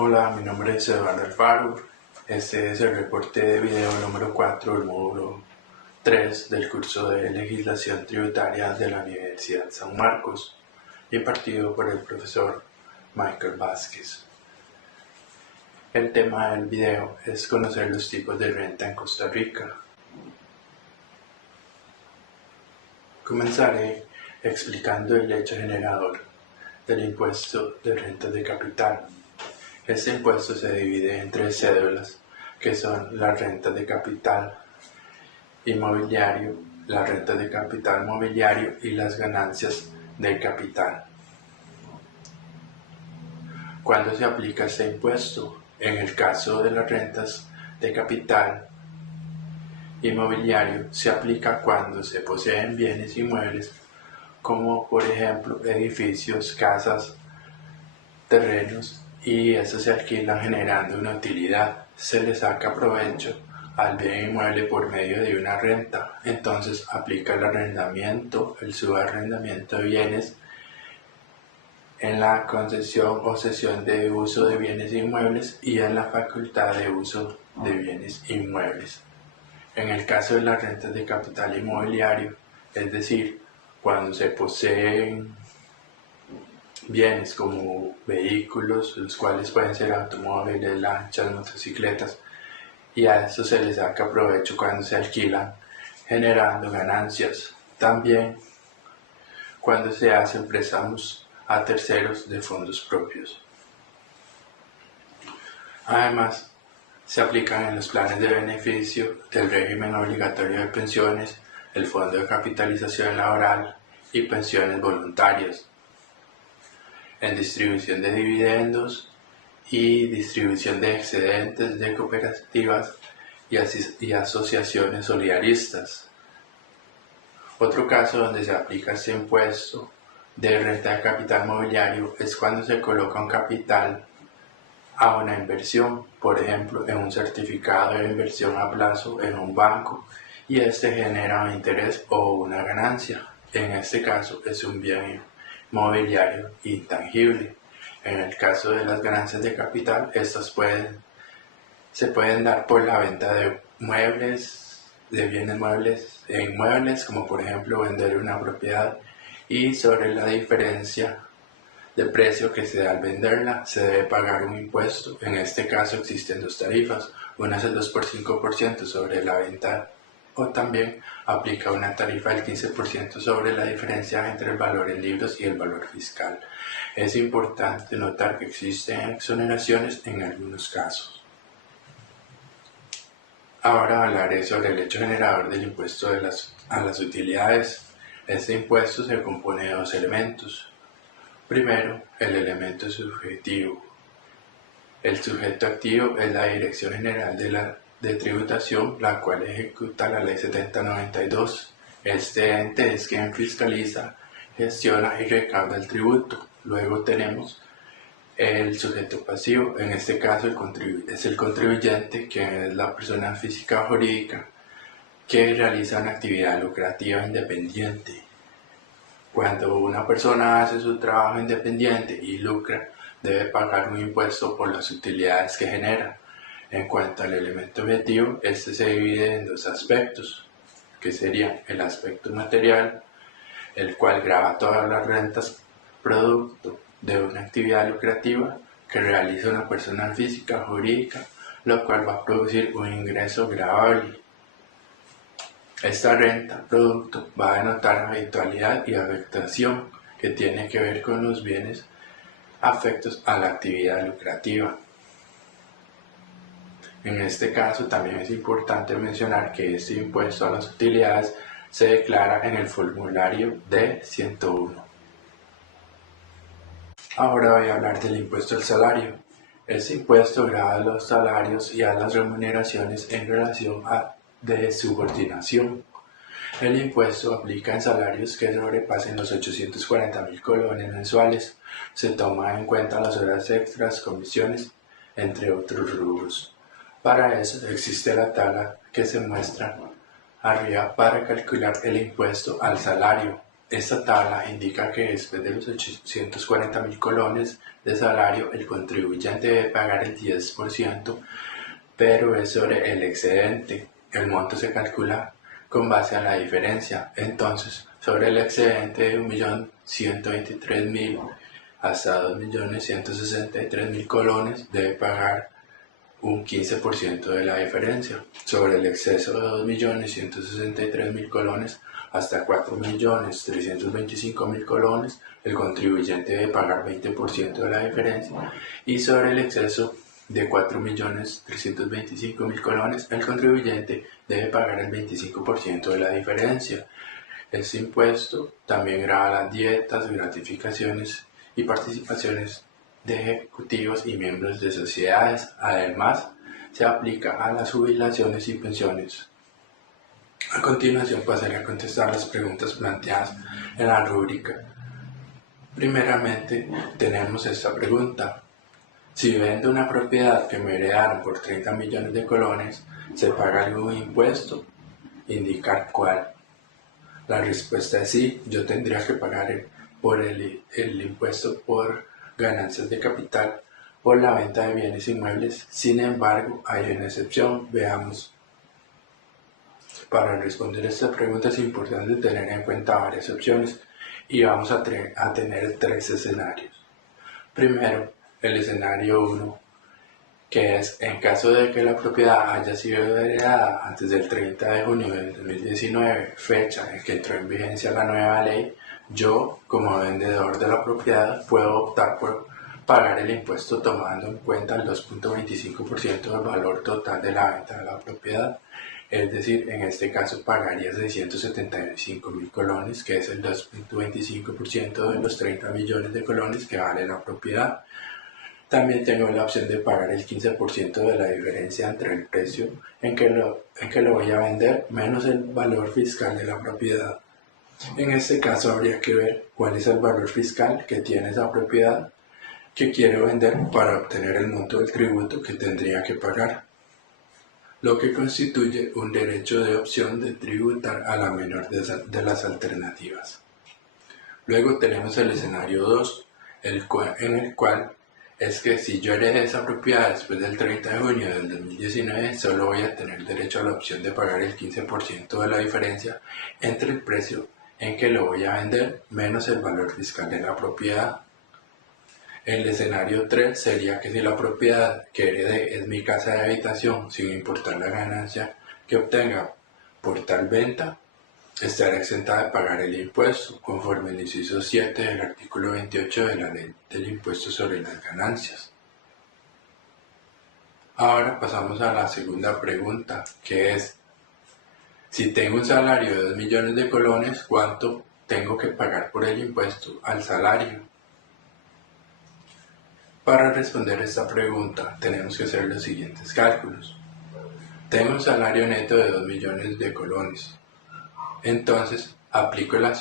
Hola, mi nombre es Eduardo Alfaro. Este es el reporte de video número 4 del módulo 3 del curso de Legislación Tributaria de la Universidad San Marcos, impartido por el profesor Michael Vázquez. El tema del video es conocer los tipos de renta en Costa Rica. Comenzaré explicando el hecho generador del impuesto de renta de capital. Este impuesto se divide en tres cédulas, que son la renta de capital inmobiliario, la renta de capital mobiliario y las ganancias del capital. ¿Cuándo se aplica este impuesto? En el caso de las rentas de capital inmobiliario se aplica cuando se poseen bienes inmuebles como por ejemplo edificios, casas, terrenos, y estos se alquilan generando una utilidad. Se le saca provecho al bien inmueble por medio de una renta. Entonces aplica el arrendamiento, el subarrendamiento de bienes en la concesión o cesión de uso de bienes inmuebles y en la facultad de uso de bienes inmuebles. En el caso de las rentas de capital inmobiliario, es decir, cuando se poseen bienes como vehículos, los cuales pueden ser automóviles, lanchas, motocicletas, y a esto se les saca provecho cuando se alquilan, generando ganancias. También cuando se hacen préstamos a terceros de fondos propios. Además, se aplican en los planes de beneficio del régimen obligatorio de pensiones, el Fondo de Capitalización Laboral y pensiones voluntarias, en distribución de dividendos y distribución de excedentes de cooperativas y asociaciones solidaristas. Otro caso donde se aplica este impuesto de renta de capital mobiliario es cuando se coloca un capital a una inversión, por ejemplo en un certificado de inversión a plazo en un banco, y este genera un interés o una ganancia. En este caso es un bien mobiliario intangible. En el caso de las ganancias de capital, estas se pueden dar por la venta de muebles, de bienes muebles e inmuebles, como por ejemplo vender una propiedad, y sobre la diferencia de precio que se da al venderla se debe pagar un impuesto. En este caso existen dos tarifas, una es el 2x5% sobre la venta, o también aplica una tarifa del 15% sobre la diferencia entre el valor en libros y el valor fiscal. Es importante notar que existen exoneraciones en algunos casos. Ahora hablaré sobre el hecho generador del impuesto a las utilidades. Este impuesto se compone de dos elementos. Primero, el elemento subjetivo. El sujeto activo es la Dirección General de Tributación, la cual ejecuta la Ley 7092. Este ente es quien fiscaliza, gestiona y recauda el tributo. Luego tenemos el sujeto pasivo. En este caso es el contribuyente, que es la persona física o jurídica que realiza una actividad lucrativa independiente. Cuando una persona hace su trabajo independiente y lucra, debe pagar un impuesto por las utilidades que genera. En cuanto al elemento objetivo, este se divide en dos aspectos, que serían el aspecto material, el cual grava todas las rentas producto de una actividad lucrativa que realiza una persona física o jurídica, lo cual va a producir un ingreso gravable. Esta renta producto va a denotar habitualidad y afectación, que tiene que ver con los bienes afectos a la actividad lucrativa. En este caso también es importante mencionar que este impuesto a las utilidades se declara en el formulario D101. Ahora voy a hablar del impuesto al salario. Este impuesto grava a los salarios y a las remuneraciones en relación a de subordinación. El impuesto aplica en salarios que sobrepasen los 840.000 colones mensuales. Se toman en cuenta las horas extras, comisiones, entre otros rubros. Para eso existe la tabla que se muestra arriba para calcular el impuesto al salario. Esta tabla indica que después de los 840.000 colones de salario, el contribuyente debe pagar el 10%, pero es sobre el excedente. El monto se calcula con base a la diferencia. Entonces, sobre el excedente de 1.123.000 hasta 2.163.000 colones, debe pagar un 15% de la diferencia. Sobre el exceso de 2.163.000 colones hasta 4.325.000 colones, el contribuyente debe pagar 20% de la diferencia. Y sobre el exceso de 4.325.000 colones, el contribuyente debe pagar el 25% de la diferencia. Este impuesto también grava las dietas, gratificaciones y participaciones de ejecutivos y miembros de sociedades. Además, se aplica a las jubilaciones y pensiones. A continuación pasaré a contestar las preguntas planteadas en la rúbrica. Primeramente, tenemos esta pregunta. Si vendo una propiedad que me heredaron por 30 millones de colones, ¿se paga algún impuesto? Indicar cuál. La respuesta es sí, yo tendría que pagar el impuesto por ganancias de capital por la venta de bienes inmuebles. Sin embargo, hay una excepción. Veamos. Para responder esta pregunta es importante tener en cuenta varias opciones y vamos a tener 3 escenarios. Primero, el escenario 1, que es en caso de que la propiedad haya sido heredada antes del 30 de junio del 2019, fecha en que entró en vigencia la nueva ley, yo, como vendedor de la propiedad, puedo optar por pagar el impuesto tomando en cuenta el 2.25% del valor total de la venta de la propiedad. Es decir, en este caso pagaría 675.000 colones, que es el 2.25% de los 30 millones de colones que vale la propiedad. También tengo la opción de pagar el 15% de la diferencia entre el precio en que lo voy a vender menos el valor fiscal de la propiedad. En este caso habría que ver cuál es el valor fiscal que tiene esa propiedad que quiero vender para obtener el monto del tributo que tendría que pagar, lo que constituye un derecho de opción de tributar a la menor de las alternativas. Luego tenemos el escenario 2, en el cual es que si yo heredé esa propiedad después del 30 de junio del 2019, solo voy a tener derecho a la opción de pagar el 15% de la diferencia entre el precio en que lo voy a vender menos el valor fiscal de la propiedad. El escenario 3 sería que si la propiedad que heredé es mi casa de habitación, sin importar la ganancia que obtenga por tal venta, estará exenta de pagar el impuesto, conforme el inciso 7 del artículo 28 de la Ley del Impuesto sobre las Ganancias. Ahora pasamos a la segunda pregunta, que es, si tengo un salario de 2 millones de colones, ¿cuánto tengo que pagar por el impuesto al salario? Para responder esta pregunta tenemos que hacer los siguientes cálculos. Tengo un salario neto de 2 millones de colones. Entonces, aplico las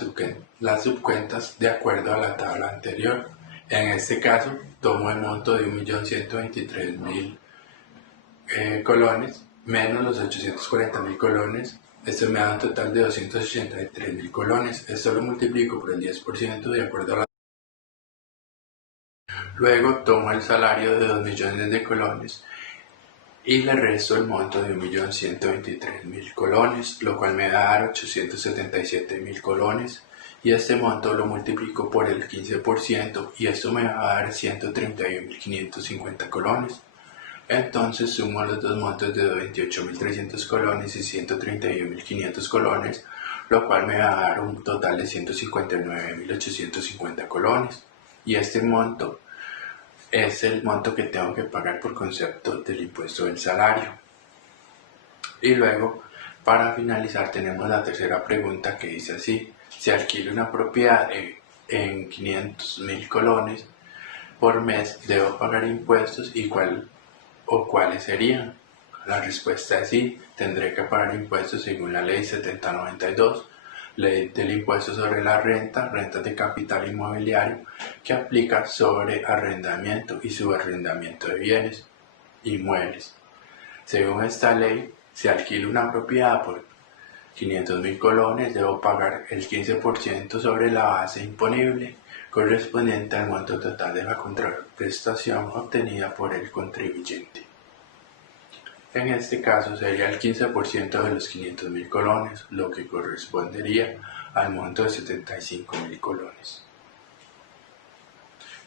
subcuentas de acuerdo a la tabla anterior. En este caso, tomo el monto de 1.123.000 colones menos los 840.000 colones. Esto me da un total de 283.000 colones. Esto lo multiplico por el 10% de acuerdo a la. Luego tomo el salario de 2 millones de colones y le resto el monto de 1.123.000 colones, lo cual me da 877.000 colones, y este monto lo multiplico por el 15% y esto me va a dar 131.550 colones. Entonces sumo los dos montos de 28.300 colones y 131.500 colones, lo cual me va a dar un total de 159.850 colones, y este monto es el monto que tengo que pagar por concepto del impuesto del salario. Y luego, para finalizar, tenemos la tercera pregunta que dice así: si alquilo una propiedad en 500.000 colones por mes, ¿debo pagar impuestos y cuáles serían? La respuesta es sí, tendré que pagar impuestos según la ley 7092, Ley del Impuesto sobre la Renta, Rentas de Capital Inmobiliario, que aplica sobre arrendamiento y subarrendamiento de bienes inmuebles. Según esta ley, se alquila una propiedad 500.000 colones, debo pagar el 15% sobre la base imponible correspondiente al monto total de la contraprestación obtenida por el contribuyente. En este caso sería el 15% de los 500.000 colones, lo que correspondería al monto de 75.000 colones.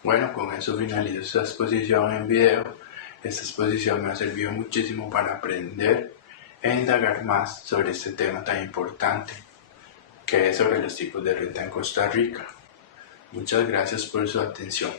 Bueno, con eso finalizo esta exposición en video. Esta exposición me ha servido muchísimo para aprender e indagar más sobre este tema tan importante, que es sobre los tipos de renta en Costa Rica. Muchas gracias por su atención.